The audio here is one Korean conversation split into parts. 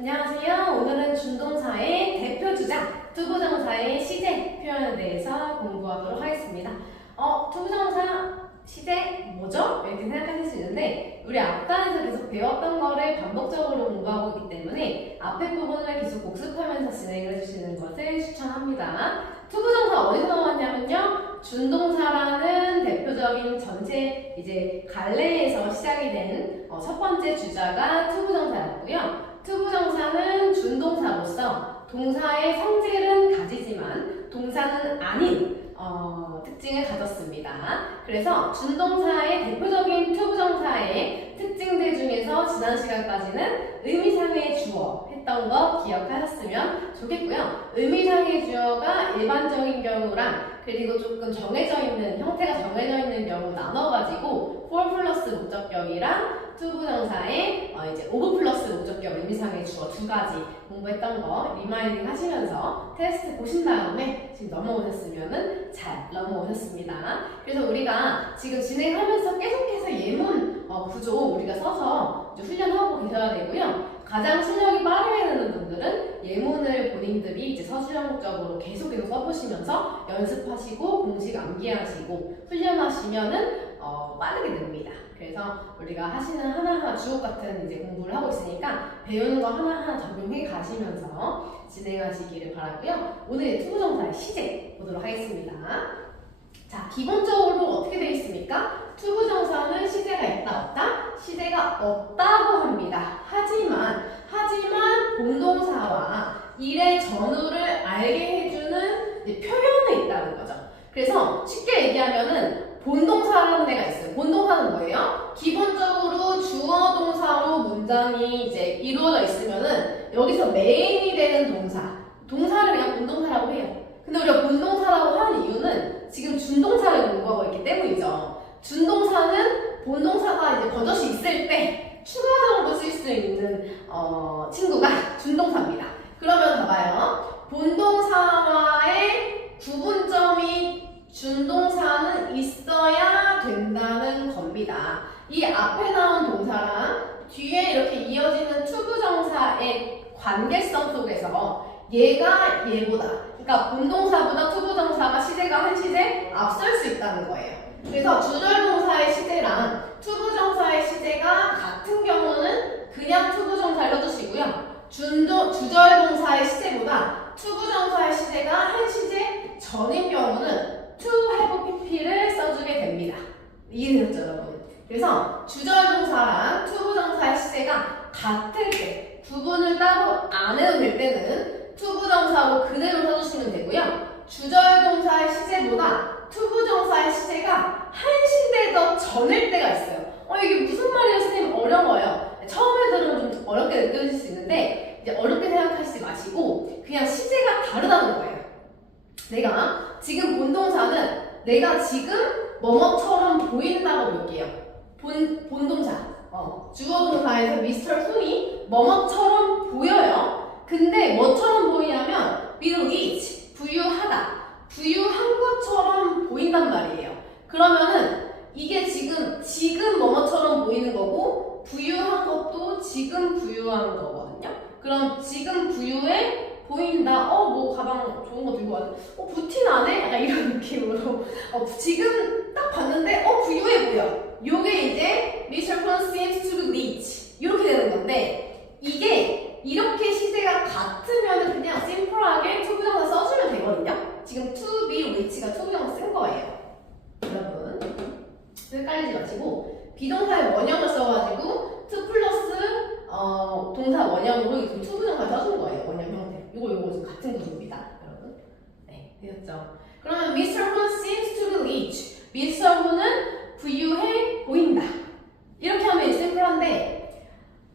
안녕하세요. 오늘은 준동사의 대표 주장, 투부정사의 시제 표현에 대해서 공부하도록 하겠습니다. 투부정사 시제 뭐죠? 이렇게 생각하실 수 있는데 우리 앞단에서 계속 배웠던 거를 반복적으로 공부하고 있기 때문에 앞에 부분을 계속 복습하면서 진행을 해주시는 것을 추천합니다. 투부정사 어디서 나왔냐면요. 준동사라는 대표적인 전체 이제 갈래에서 시작이 된 첫 번째 주자가 투부정사였고요. 투부정사는 준동사로서 동사의 성질은 가지지만 동사는 아닌 특징을 가졌습니다. 그래서 준동사의 대표적인 투부정사의 특징들 중에서 지난 시간까지는 의미상의 주어 했던 거 기억하셨으면 좋겠고요. 의미상의 주어가 일반적인 경우랑 그리고 조금 정해져 있는, 형태가 정해져 있는 경우 나눠가지고 for 플러스 목적격이랑 투부정사의 이제 of 플러스 목적격 의미상의 주어 두 가지 공부했던 거 리마인딩 하시면서 테스트 보신 다음에 지금 넘어오셨으면은 잘 넘어오셨습니다. 그래서 우리가 지금 진행하면서 계속해서 예문 구조 우리가 써서 이제 훈련하고 계셔야 되고요. 가장 실력이 빠르게 되는 분들은 예문을 본인들이 이제 서술형적으로 계속 써보시면서 연습하시고 공식 암기하시고 훈련하시면은 빠르게 됩니다. 그래서 우리가 하시는 하나하나 주옥 같은 이제 공부를 하고 있으니까 배우는 거 하나하나 적용해 가시면서 진행하시기를 바라고요. 오늘의 투부정사의 시제 보도록 하겠습니다. 자, 기본적으로 어떻게 되어 있습니까? 투부정사는 시제가 있다 없다? 시제가 없다고 합니다. 하지만 본동사와 일의 전후를 알게 해주는 표현이 있다는 거죠. 그래서 쉽게 얘기하면은 본동사라는 애가 있어요. 본동사는 뭐예요? 기본적으로 주어 동사로 문장이 이제 이루어져 있으면은 여기서 메인이 되는 동사를 그냥 본동사라고 해요. 근데 우리가 본동사라고 하는 이유는 지금 준동사를 공부하고 있기 때문이죠. 준동사는 본동사가 이제 버젓이 있을 때 추가적으로 쓸 수 있는 친구가 준동사입니다. 그러면 봐봐요. 본동사와의 구분점이 준동사는 있어야 된다는 겁니다. 이 앞에 나온 동사랑 뒤에 이렇게 이어지는 투부정사의 관계성 속에서 얘가 얘보다, 그러니까 본동사보다 투부정사가 시제가 한 시제 앞설 수 있다는 거예요. 그래서 주절동사의 시제랑 투부정사의 시제가 같은 경우는 그냥 투부정사를 써주시고요. 주절동사의 시제보다 투부정사의 시제가 한 시제 전인 경우는 to have pp를 써주게 됩니다. 이해되셨죠, 여러분? 그래서 주절동사랑 투부정사의 시제가 같을 때, 구분을 따로 안 해도 될 때는 투부정사로 그대로 써주시면 되고요. 주절동사의 시제보다 투부정사의 시제가 한 시대 더 전일 때가 있어요. 이게 무슨 말이에요, 선생님? 어려워요. 처음에 들으면 좀 어렵게 느껴질 수 있는데 이제 어렵게 생각하시지 마시고 그냥 시제가 다르다는 거예요. 내가 지금 본동사는 내가 지금 뭐뭐처럼 보인다고 볼게요. 본동사. 주어동사에서 미스터 훈이 뭐뭐처럼 보여요. 근데 뭐처럼 보이냐면 middle age, 부유하다. 부유한 것처럼 보인단 말이에요. 그러면은 이게 지금 뭐뭐처럼 보이는 거고 부유한 것도 지금 부유한 거거든요. 그럼 지금 부유해 보인다. 뭐 가방 좋은 거 들고 왔네. 부티 나네? 약간 이런 느낌으로. 지금 딱 봤는데 부유해 보여. 요게 이제 Mr. Fun seems to be rich. 이렇게 되는 건데 이게 이렇게 시제가 같으면 그냥 심플하게 투부정사 써주면 되거든요. 지금 to be rich가 투부정사 쓴 거예요. 여러분 헷갈리지 마시고 비동사의 원형을 써가지고 to 플러스 동사 원형으로 투부정사 써준 거예요. 원형 형태. 요거 지금 같은 구조입니다. 여러분. 네, 되셨죠? 그러면 Mr. Who seems to be rich. Mr. Who는 부유해 보인다. 이렇게 하면 심플한데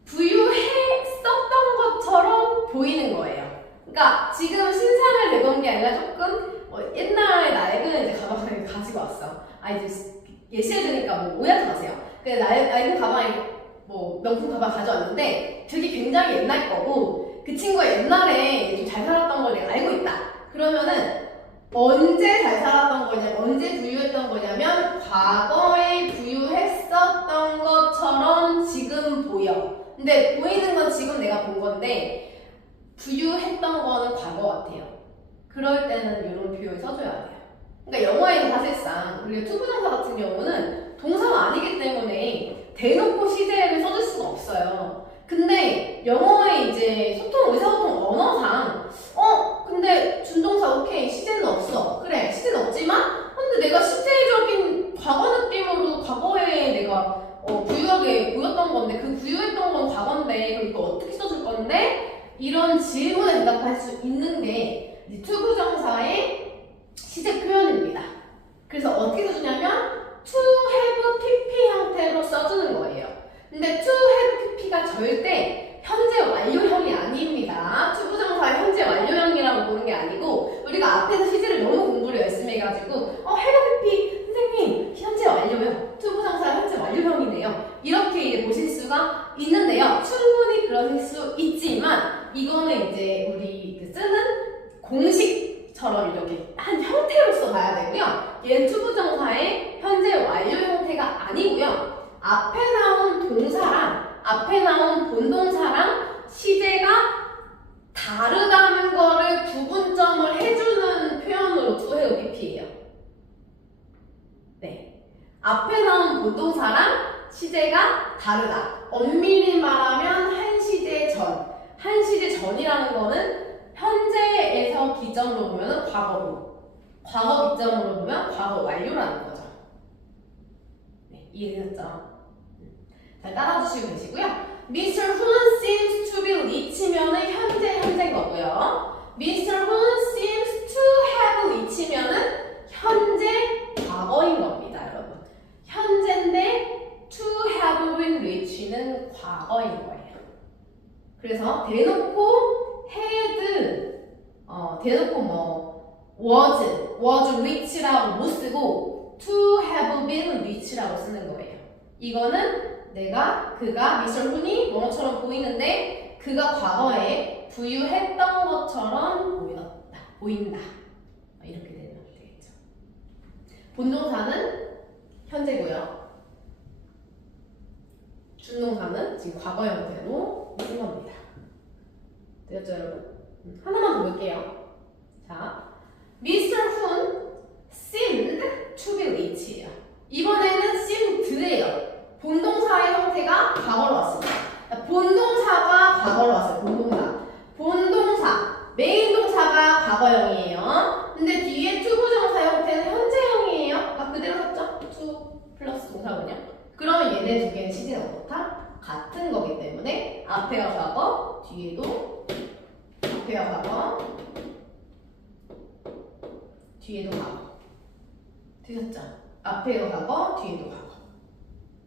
부유했었던 것처럼 보이는 거예요. 그러니까 지금 신상을 내건 게 아니라 조금 옛날에 낡은 이제 가방을 가지고 왔어. 이제 예시해드리니까 오해하지 마세요. 근데 낡은 가방에 명품 가방 가져왔는데 되게 굉장히 옛날 거고 그 친구가 옛날에 좀 잘 살았던 걸 내가 알고 있다. 그러면은 언제 잘 살았던 거냐, 언제 부유했던 거냐면 과거에 부유했었던 것처럼 지금 보여. 근데 보이는 건 지금 내가 본 건데 부유했던 거는 과거 같아요. 그럴 때는 이런 표현 써줘야 돼요. 그러니까 영어에는 사실상 우리가 투부정사 같은 경우는 동사가 아니기 때문에 대놓고 시제를 써줄 수가 없어요. 근데 영어의 이제 의사소통 언어상 근데 준동사 오케이 시제는 없어. 그래 시제는 없지만 근데 내가 시제적인 과거 느낌으로 과거에 내가 부유하게 보였던 건데 그 부유했던 건 과거인데 그럼 이거 어떻게 써줄 건데? 이런 질문에 대답할 수 있는 게 이제 투부정사의 시제 표현입니다. 그래서 어떻게 써주냐면 to have pp 형태로 써주는 거예요. 근데 to have pp가 절대 현재 완료형이 아닙니다. 투부정사의 현재 완료형이라고 보는 게 아니고 우리가 앞에서 시제를 너무 공부를 열심히 해가지고 have pp 선생님 현재 완료형 투부정사 현재 완료형이네요. 이렇게 이제 보실 수가 있는데요. 충분히 그러실 수 있지만 이거는 이제 우리 쓰는 공식처럼 이렇게 한 형태로서 봐야 되고요. 얘는 투부정사의 현재 완료 형태가 아니고요. 앞에 나온 동사랑 앞에 나온 본동사랑 시제가 다르다는 거를 구분점을 해주는 표현으로 to have pp예요. 네, 앞에 나온 본동사랑 시제가 다르다. 엄밀히 말하면 한 시제 전이라는 거는 현재에서 기점으로 보면 과거고 과거 기점으로 보면 과거 완료라는 거죠. 네, 이해되셨죠? 잘 따라주시고 계시고요. Mr. Hun seems to be rich면은 현재인 거고요. Mr. Hun seems to have rich면은 현재 과거인 겁니다, 여러분. 현재인데 to have been rich는 과거인 거예요. 그래서 대놓고 had, 대놓고 was rich라고 못 쓰고 to have been rich라고 쓰는 거예요. 이거는 그가 미스터 훈이 뭐처럼 보이는데 그가 과거에 부유했던 것처럼 보인다. 이렇게 되면 되겠죠. 본동사는 현재고요. 준동사는 지금 과거 형태로 쓴 겁니다. 되겠죠, 여러분? 하나만 더 볼게요. 자, Mr. Hun seemed to be rich예요. 이번에는 seemed예요. 본동사의 형태가 과거로 왔습니다. 본동사가 과거로 왔어요. 본동사. 메인 동사가 과거형이에요. 근데 뒤에 투부정사 형태는 현재형이에요. 아까 그대로 썼죠? to 플러스 동사군요. 그러면 얘네 두 개는 시제는 어떻다? 같은 거기 때문에 앞에가 과거, 뒤에도 과거. 되셨죠? 앞에가 과거, 뒤에도 과거.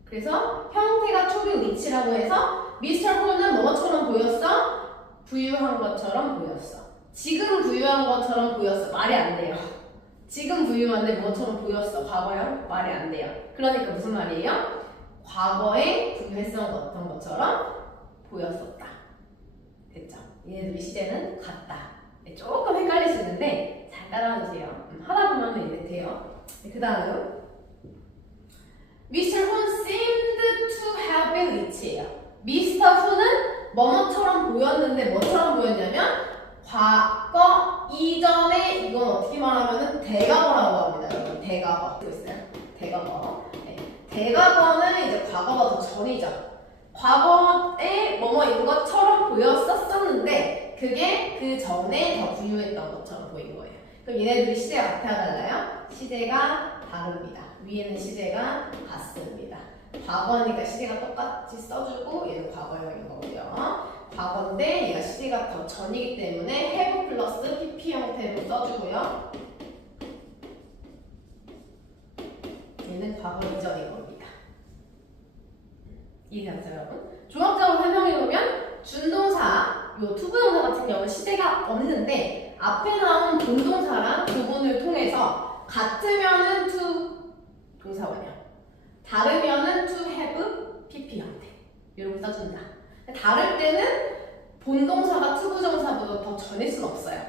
그래서 형태가 to be rich라고 해서 미스터 훈은 뭐처럼 보였어? 부유한 것처럼 보였어. 지금 부유한 것처럼 보였어. 말이 안 돼요. 지금 부유한데 뭐처럼 보였어? 과거형? 말이 안 돼요. 그러니까 무슨 말이에요? 과거에 부유했었던 것처럼 보였었다. 됐죠? 얘네들의 시제는 같다. 네, 조금 헷갈릴 수 있는데 잘 따라와주세요. 하다 보면 이제 돼요. 네, 그 다음 Mr. Hun seemed to have been rich예요. Mr. Hun은 뭐뭐처럼 보였는데 뭐처럼 보였냐면 과거 이전에 이건 어떻게 말하면은 대과거라고 합니다. 여러분 대과거 있어요? 대과거. 네. 대과거는 이제 과거가 더 전이죠. 과거에 뭐뭐인 것처럼 보였었는데 그게 그 전에 더 부유했던 것처럼 보인 거예요. 그럼 얘네들이 시제가 같아야 달라요? 시제가 다릅니다. 위에는 시제가 같습니다. 과거니까 시제가 똑같이 써주고 얘는 과거형인 거고요. 과거인데 얘가 시제가 더 전이기 때문에 have 플러스 pp 형태로 써주고요. 얘는 과거 이전인 겁니다. 이해되셨죠, 여러분? 종합적으로 설명해보면 준동사, 요 투부정사 같은 경우는 시제가 없는데 앞에 나온 본동사랑 구분을 통해서 같으면은 to 동사원형, 다르면은 to have pp 형태 이렇게 써준다. 다를 때는 본동사가 투부정사보다 더 전일 수는 없어요.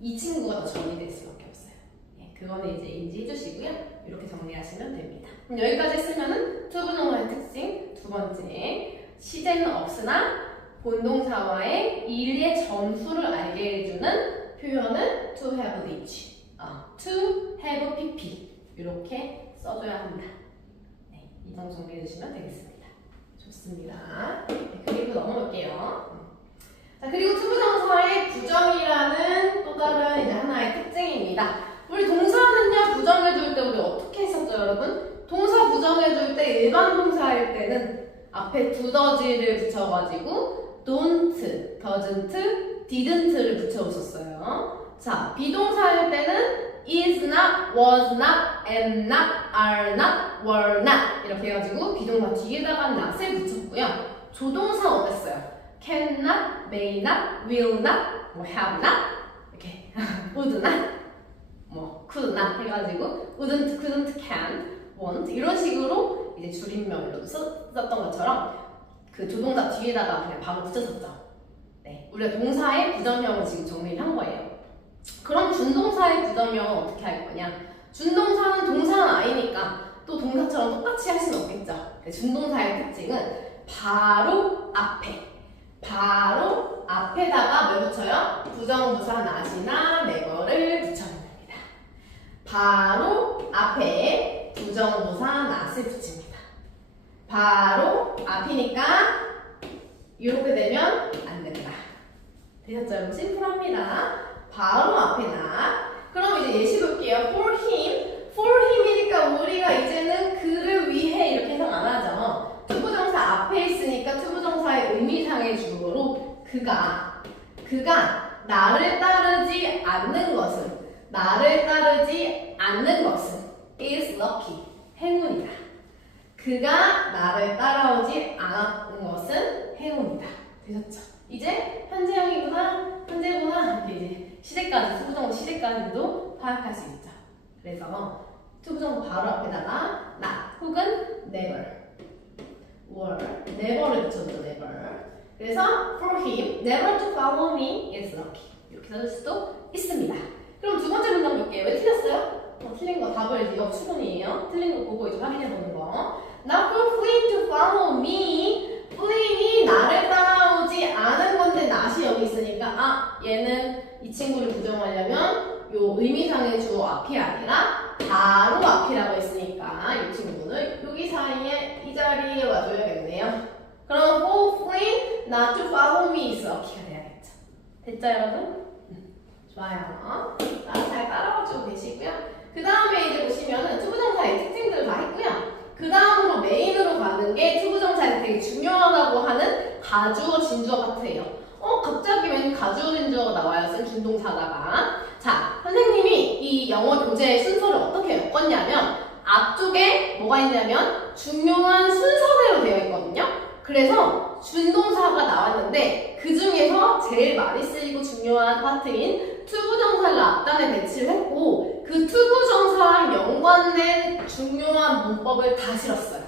이 친구가 더 전이 될 수밖에 없어요. 네, 그거는 이제 인지해 주시고요. 이렇게 정리하시면 됩니다. 그럼 여기까지 했으면은 투부정사의 특징 두 번째, 시제는 없으나 본동사와의 일의 전후를 알게 해주는 표현은 to have reached, to have pp 이렇게 써줘야 합니다. 네, 이 정도 정리해 주시면 되겠습니다. 좋습니다. 네, 그리고 넘어올게요. 자, 그리고 투부정사의 부정이라는 또 다른 이제 하나의 특징입니다. 우리 동사는요, 부정해줄 때 우리 어떻게 했었죠, 여러분? 동사 부정해줄 때 일반 동사일 때는 앞에 두더지를 붙여가지고 don't, doesn't, didn't를 붙여줬었어요. 자, 비동사일 때는 is not, was not, am not, are not, were not 이렇게 해가지고 비동사 뒤에다가 not을 붙였고요. 조동사 어땠어요? can not, may not, will not, 뭐 have not 이렇게 would not, 뭐 could not 해가지고 wouldn't, couldn't, can't, won't 이런 식으로 이제 줄임말로 썼던 것처럼 그 조동사 뒤에다가 그냥 바로 붙였었죠. 네, 우리가 동사의 부정형을 지금 정리를 한 거예요. 그럼 준동사의 부정형은 어떻게 할 거냐? 준동사는 동사는 아니니까 또 동사처럼 똑같이 할 수는 없겠죠. 준동사의 특징은 바로 앞에다가 뭘 붙여요? 부정부사 not이나 never를 붙여야 됩니다. 바로 앞에 부정부사 not을 붙입니다. 바로 앞이니까 이렇게 되면 안 된다. 되셨죠? 여러분? 심플합니다. 바로 앞에 not. 그럼 이제 예시 볼게요. for him이니까 우리가 이제는 그를 위해 이렇게 해석 안 하죠. 투부정사 앞에 있으니까 투부정사의 의미상의 주어로 그가 나를 따르지 않는 것은 is lucky, 행운이다. 그가 나를 따라오지 않았는 것은 행운이다. 되셨죠? 이제 현재형이구나, 현재구나 이렇게 이제 시제까지, 투부정사 시제까지도 파악할 수 있죠. 그래서 투부정사 바로 앞에다가 not 혹은 never, were, never를 붙여줘, never. 그래서 for him, never to follow me is lucky 이렇게 써줄 수도 있습니다. 그럼 두 번째 문장 볼게요. 왜 틀렸어요? 틀린 거 답을 이제 역추론이에요. 틀린 거 보고 이제 확인해 보는 거. Now for Flynn to follow me. Flynn이 나를 따라오지 않은 건데 not이 여기 있으니까 얘는 이 친구를 부정하려면 요 의미상의 주어 앞이 아니라 바로 앞이라고 했으니까 이 친구는 여기 사이에 이 자리에 와줘야겠네요. 그럼 for Flynn not to follow me is lucky가 돼야겠죠. 됐죠 여러분? 좋아요. 잘 따라와주고 계시고요. 그 다음에 이제 보시면은 투부정사의 특징들을 다 했고요. 그 다음으로 메인으로 가는 게 투부정사에 되게 중요하다고 하는 가주어, 진주어 파트예요. 갑자기 웬 가주어, 진주어가 나와요. 쓴 준동사다가. 자, 선생님이 이 영어 교재의 순서를 어떻게 엮었냐면 앞쪽에 뭐가 있냐면 중요한 순서대로 되어 있거든요. 그래서 준동사가 나왔는데 그 중에서 제일 많이 쓰이고 중요한 파트인 투부정사를 앞단에 배치를 했고 그 투부정사랑 연관된 중요한 문법을 다 실었어요.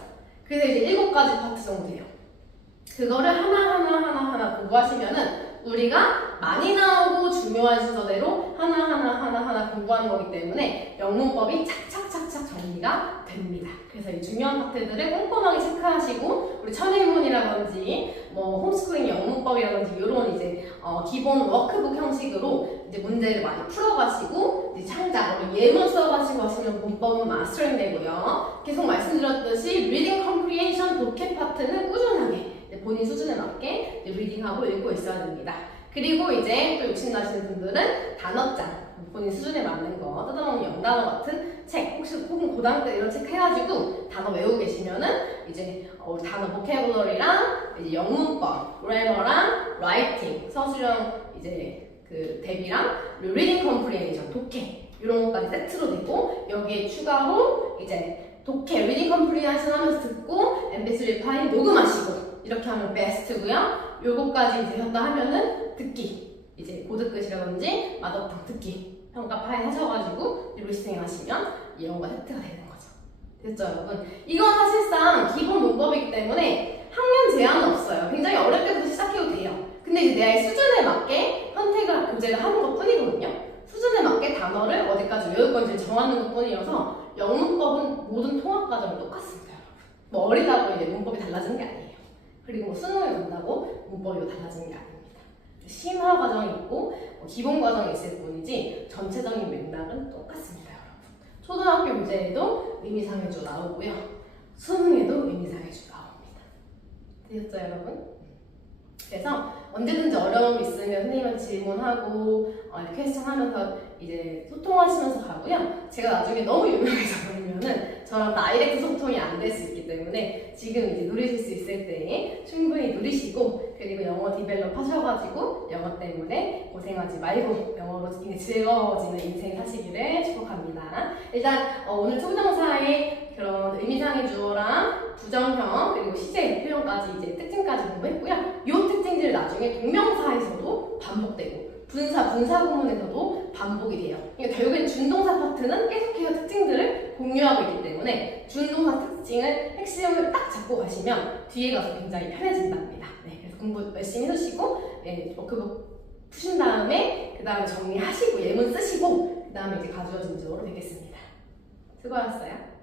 그래서 이제 7가지 파트 정도 돼요. 그거를 하나하나 공부하시면은 우리가 많이 나오고 중요한 순서대로 하나하나 공부하는 거기 때문에 영문법이 착착착착 정리가 됩니다. 그래서 이 중요한 파트들을 꼼꼼하게 체크하시고 우리 천일문이라든지 뭐 홈스쿨링 영문법이라든지 이런 이제 기본 워크북 형식으로 이제 문제를 많이 풀어가시고 이제 창작으로 예문 써가지고 하시면 문법은 마스터링 되고요. 계속 말씀드렸듯이 리딩 컴프리hen션 독해 파트는 꾸준하게 본인 수준에 맞게 리딩하고 읽고 있어야 됩니다. 그리고 이제 또 욕심나시는 분들은 단어장 본인 수준에 맞는 거 뜯어먹는 영단어 같은 책 혹은 고등학교 때 이런 책 해가지고 단어 외우고 계시면은 이제 단어 보캐블러리랑 이제 영문법, 그래머랑 라이팅, 서술형 이제 그 대비랑 리딩 컴프리hen션 독해 이런 것까지 세트로 되고 여기에 추가로 이제 독해 리딩 컴프리hen션 하면서 듣고 MP3 파일 녹음하시고 이렇게 하면 베스트고요. 요거까지 이제 했다 하면은 듣기 이제 고득끝이라든지 맛없당 듣기 평가 파일 하셔가지고 리스닝 하시면 영어가 세트가 되는 거죠. 됐죠 여러분? 이건 사실상 기본 문법이기 때문에 학년 제한은 없어요. 굉장히 어릴 때부터 시작해도 돼요. 근데 이제 내 수준에 맞게 선택을 교재를 하는 것 뿐이거든요. 수준에 맞게 단어를 어디까지 외울 건지 정하는 것 뿐이어서 영문법은 모든 통합 과정은 똑같습니다. 여러분. 뭐 어리다고 이제 문법이 달라지는 게 아니에요. 그리고 뭐 수능을 간다고 문법이 달라지는 게 아닙니다. 심화 과정이 있고 기본 과정이 있을 뿐이지 전체적인 맥락은 똑같습니다, 여러분. 초등학교 문제에도 의미상해주 나오고요. 수능에도 의미상해주 나옵니다. 되셨죠, 여러분? 그래서 언제든지 어려움이 있으면 선생님한테 질문하고 퀘스천 하면서 이제 소통하시면서 가고요. 제가 나중에 너무 유명해져 버리면은 저랑 다이렉트 소통이 안 될 수 있기 때문에 지금 이제 누리실 수 있을 때에 충분히 누리시고, 그리고 영어 디벨롭 하셔가지고 영어 때문에 고생하지 말고 영어로 즐거워지는 인생 사시기를 축복합니다. 일단 오늘 투부정사의 그런 의미상의 주어랑 부정형 그리고 시제 표현까지 이제 특징까지 공부했고요. 이 특징들이 나중에 동명사에서도 반복되고 분사 구문에서도 반복이 돼요. 그러니까 결국엔 준동사 파트는 계속해서 특징들을 공유하고 있기 때문에 준동사 특징을 핵심을 딱 잡고 가시면 뒤에 가서 굉장히 편해진답니다. 네, 그래서 공부 열심히 해주시고 워크북 푸신 다음에 그 다음에 정리하시고 예문 쓰시고 그 다음에 이제 가주어 진주어로 되겠습니다. 수고하셨어요.